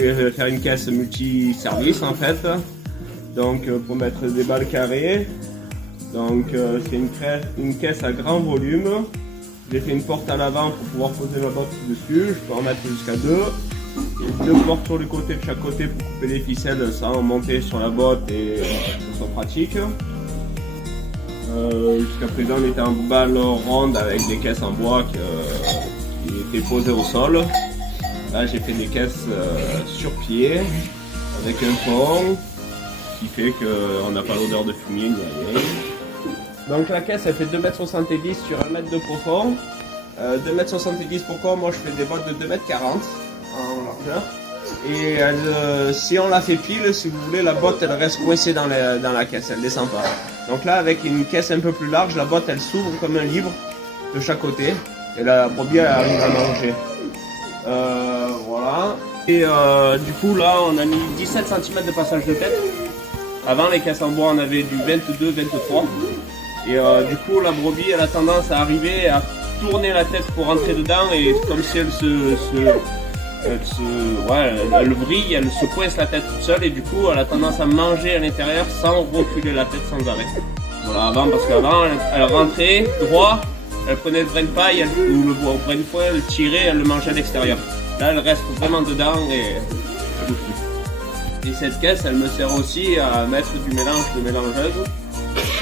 voulais faire une caisse multi-service en fait. Donc pour mettre des balles carrées. Donc c'est une caisse à grand volume. J'ai fait une porte à l'avant pour pouvoir poser ma botte dessus. Je peux en mettre jusqu'à deux. Et deux portes sur le côté de chaque côté pour couper les ficelles sans monter sur la botte et que ce soit pratique. Jusqu'à présent on était en balle ronde avec des caisses en bois qui étaient posées au sol. Là j'ai fait des caisses sur pied avec un pont, ce qui fait qu'on n'a pas l'odeur de fumier ni rien. Donc la caisse elle fait 2,70 m sur 1 m de profond. 2,70 m pourquoi? Moi je fais des bottes de 2,40 m en largeur. Et elle, si on la fait pile, si vous voulez, la botte elle reste coincée dans la caisse, elle descend pas. Donc là avec une caisse un peu plus large, la botte elle s'ouvre comme un livre de chaque côté. Et la brebis elle arrive à manger. Voilà. Et du coup là on a mis 17 cm de passage de tête. Avant les caisses en bois on avait du 22, 23. Et du coup la brebis elle a tendance à arriver à tourner la tête pour rentrer dedans et comme si elle elle brille, elle se coince la tête toute seule et du coup elle a tendance à manger à l'intérieur sans reculer la tête sans arrêt. Voilà, avant parce qu'avant elle rentrait droit, elle prenait le brin de paille ou le brin de foin, elle tirait, elle le mangeait à l'extérieur. Là elle reste vraiment dedans et elle bouge plus. Et cette caisse elle me sert aussi à mettre du mélange de mélangeuse.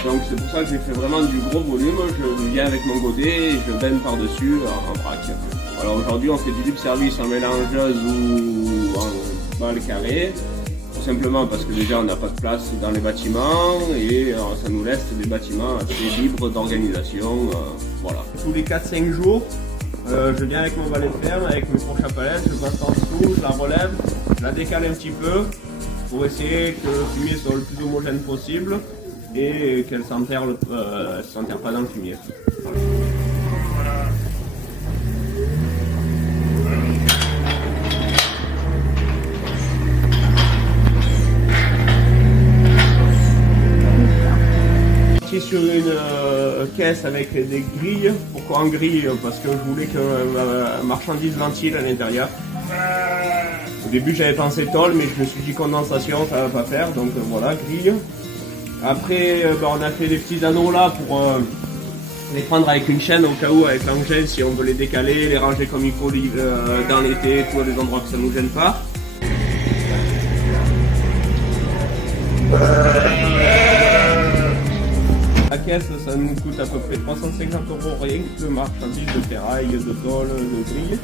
Donc c'est pour ça que j'ai fait vraiment du gros volume, je viens avec mon godet et je baigne par-dessus en vrac. Alors aujourd'hui on fait du libre service en mélangeuse ou en balle carrée, tout simplement parce que déjà on n'a pas de place dans les bâtiments et ça nous laisse des bâtiments assez libres d'organisation. Voilà. Tous les 4-5 jours, je viens avec mon balai de ferme, avec mes fourches à palette, je passe en dessous, je la relève, je la décale un petit peu pour essayer que le fumier soit le plus homogène possible et qu'elle ne s'enterre pas dans le fumier. Sur une caisse avec des grilles. Pourquoi en grille? Parce que je voulais que ma marchandise ventile à l'intérieur. Au début j'avais pensé tôle mais je me suis dit condensation ça va pas faire donc voilà grille. Après on a fait des petits anneaux là pour les prendre avec une chaîne au cas où avec l'engin si on veut les décaler, les ranger comme il faut dans l'été, tous les endroits que ça nous gêne pas. La caisse, ça nous coûte à peu près 350 € rien que de marchandises, de ferraille, de tôle, de grille.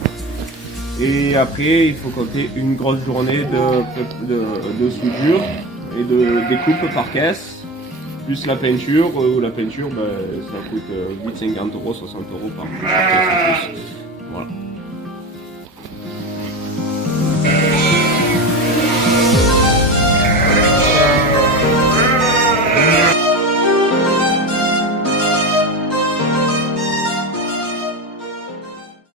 Et après, il faut compter une grosse journée de soudure et de découpe par caisse, plus la peinture, où la peinture, ça coûte 8,50 €, 60 € par caisse.